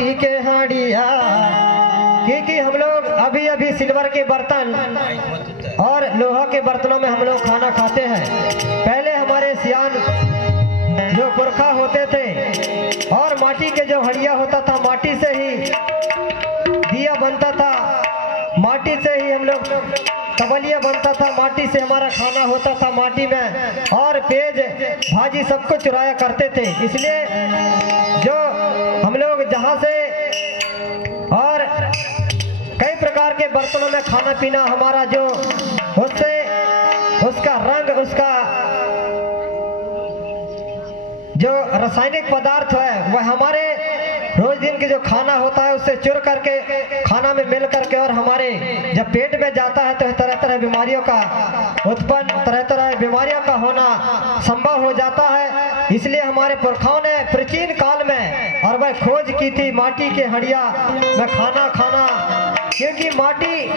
माटी के हांडिया, क्योंकि हम लोग अभी अभी सिल्वर के बर्तन और लोहा के बर्तनों में हम लोग खाना खाते हैं। पहले हमारे सियान जो पुरखा होते थे और माटी के जो हड़िया होता था, माटी से ही दिया बनता था, माटी से ही हम लोग कबलिया बनता था, माटी से हमारा खाना होता था माटी में, और पेज भाजी सबको चुराया करते थे। इसलिए जो हम लोग जहाँ से और कई प्रकार के बर्तनों में खाना पीना हमारा जो उससे उसका रंग, उसका जो रासायनिक पदार्थ है वह हमारे रोज दिन के जो खाना होता है उससे चुर करके खाना में मिल करके और हमारे जब पेट में जाता है तो तरह तरह बीमारियों का उत्पन्न, तरह तरह बीमारियों का होना संभव हो जाता है। इसलिए हमारे पुरखाओं ने प्राचीन काल में और वह खोज की थी माटी के हड़िया में खाना खाना, क्योंकि माटी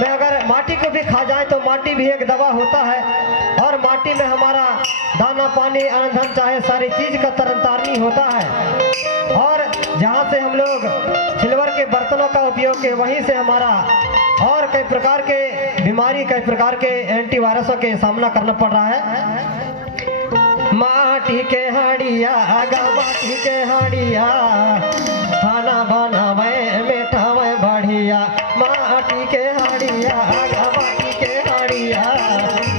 में अगर माटी को भी खा जाए तो माटी भी एक दवा होता है, और माटी में हमारा दाना पानी अन्न धन चाहे सारी चीज का तरनतारनी होता है। और जहाँ से हम लोग सिल्वर के बर्तनों का उपयोग किए वहीं से हमारा और कई प्रकार के बीमारी, कई प्रकार के एंटीवायरसों के सामना करना पड़ रहा है। माटी के हांडिया आगा, माटी के हांडिया खाना बनावे मिठावे बढ़िया, माटी के हांडिया आगा, माटी के हांडिया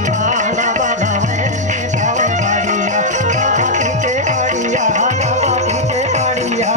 खाना बनावे मिठावे बढ़िया, माटी के हांडिया आगा, माटी के हांडिया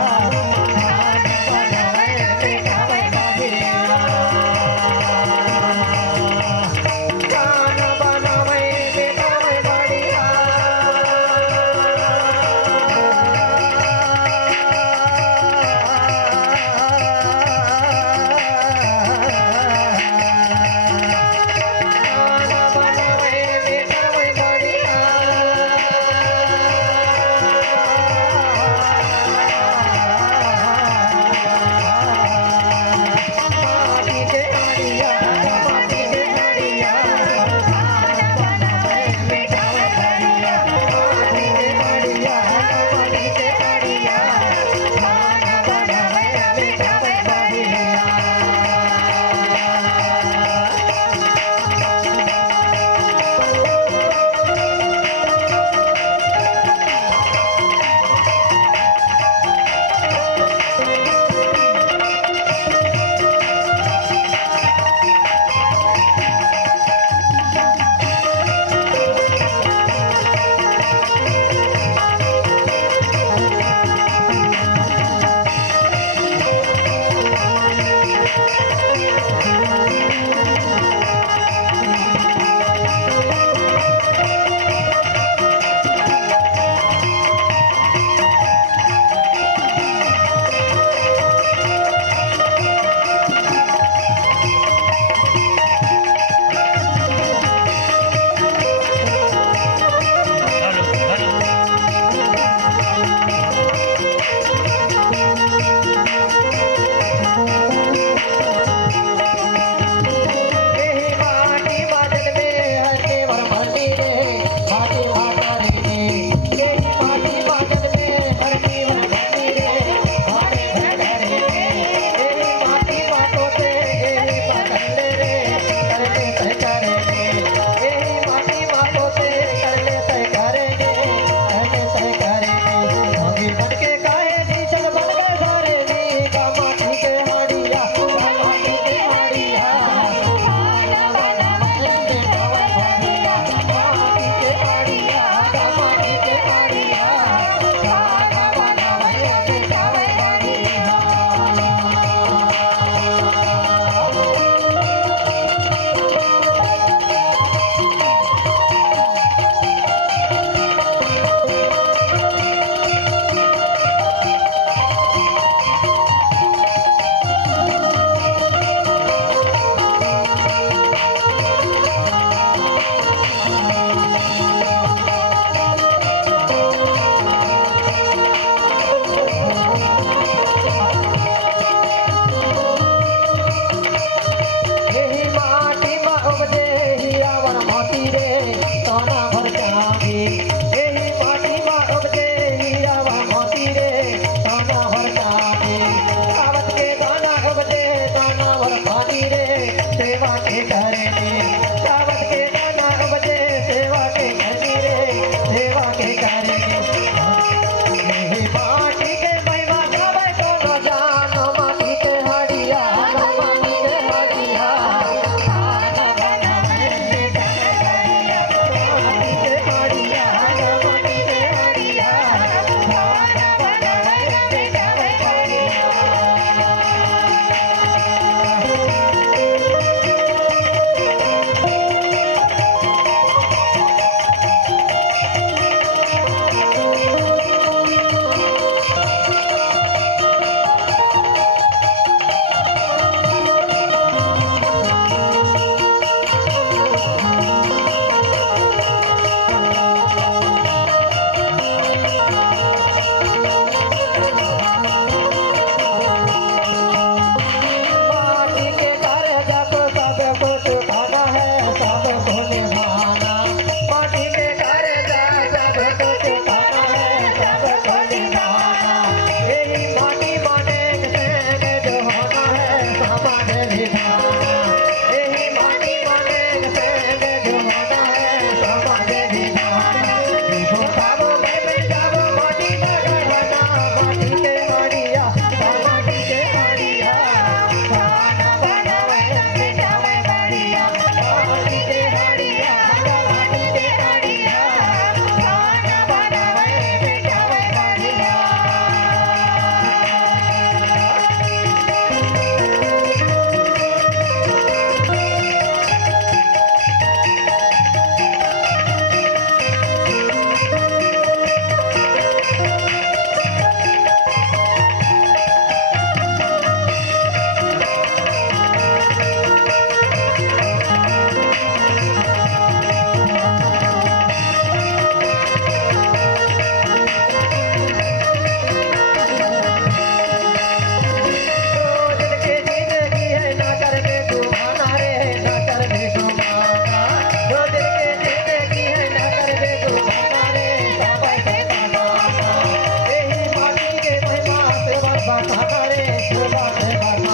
माटी माने संग जो होना है समाज विधाना, यही माटी माने संग जो होना है समाज विधाना। जो पावो में मिल जावो माटी का गढ़ना, माटी के माड़िया माटी के माड़िया खाना बनावे बिठावे बढ़िया, माटी के माड़िया माटी के माड़िया खाना बनावे बिठावे बढ़िया। जिनके जिंदगी है ना करके घुमाना रे, ना करके घुमाना, जो जिनके जिंदगी है ना करके घुमाना रे, बाबा के बनाना, यही माटी के महिमा से बरसाना रे, बाबा के बनाना।